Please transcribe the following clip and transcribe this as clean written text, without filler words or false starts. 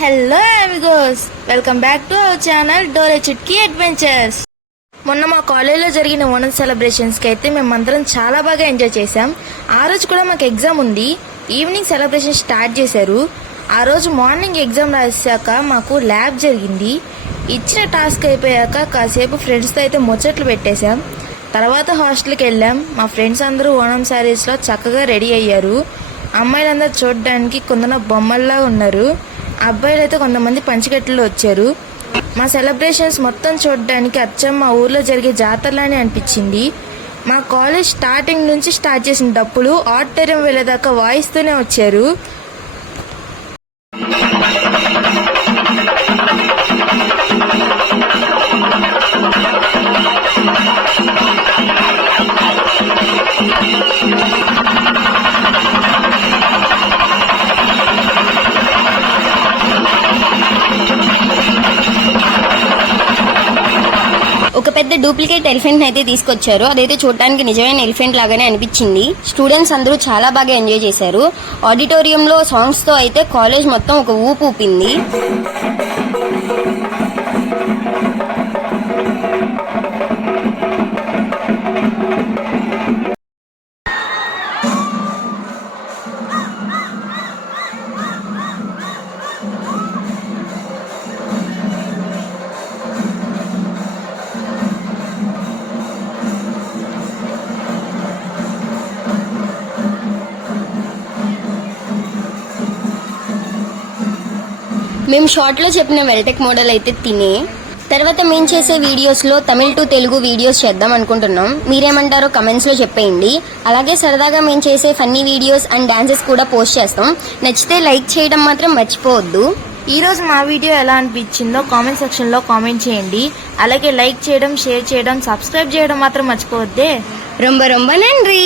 Hello amigos, welcome back to our channel Dore Chutki adventures. మొన్న మా కాలేజ్లో జరిగిన ఓనం సెలబ్రేషన్స్కి అయితే మేమందరం చాలా బాగా ఎంజాయ్ చేసాం. ఆ రోజు కూడా మాకు ఎగ్జామ్ ఉంది. ఈవినింగ్ సెలబ్రేషన్ స్టార్ట్ చేశారు. ఆ రోజు మార్నింగ్ ఎగ్జామ్ రాసాక మాకు ల్యాబ్ జరిగింది. ఇచ్చిన టాస్క్ అయిపోయాక కాసేపు ఫ్రెండ్స్తో అయితే ముచ్చట్లు పెట్టేశాం. తర్వాత హాస్టల్కి వెళ్ళాం. మా ఫ్రెండ్స్ అందరూ ఓనం శారీస్లో చక్కగా రెడీ అయ్యారు. అమ్మాయిలందరూ చూడడానికి కొందరు బొమ్మల్లా ఉన్నారు. అబ్బాయిలు అయితే కొంతమంది పంచకట్టులో వచ్చారు. మా సెలబ్రేషన్స్ మొత్తం చూడడానికి అచ్చం మా ఊర్లో జరిగే జాతరలానే అనిపించింది. మా కాలేజ్ స్టార్టింగ్ నుంచి స్టార్ట్ చేసిన డప్పులు ఆడిటోరియం వెళ్ళేదాకా వాయిస్తూనే వచ్చారు. ఒక పెద్ద డూప్లికేట్ ఎలిఫెంట్ అయితే తీసుకొచ్చారు. అదైతే చూడడానికి నిజమైన ఎలిఫెంట్ లాగానే అనిపించింది. స్టూడెంట్స్ అందరూ చాలా బాగా ఎంజాయ్ చేశారు. ఆడిటోరియంలో సాంగ్స్ తో అయితే కాలేజ్ మొత్తం ఒక ఊపు ఊపింది. మేము షార్ట్ లో చెప్పిన వెల్టెక్ మోడల్ అయితే తినే తర్వాత మేము చేసే వీడియోస్ లో తమిళ్ టు తెలుగు వీడియోస్ చేద్దాం అనుకుంటున్నాం. మీరేమంటారో కమెంట్స్ లో చెప్పేయండి. అలాగే సరదాగా మేము చేసే ఫన్నీ వీడియోస్ అండ్ డాన్సెస్ కూడా పోస్ట్ చేస్తాం. నచ్చితే లైక్ చేయడం మాత్రం మర్చిపోవద్దు. ఈ రోజు మా వీడియో ఎలా అనిపించిందో కామెంట్ సెక్షన్ లో కామెంట్ చేయండి. అలాగే లైక్ చేయడం, షేర్ చేయడం, సబ్స్క్రైబ్ చేయడం మాత్రం మర్చిపోవద్దే. రొంబ రొంబ నండ్రి.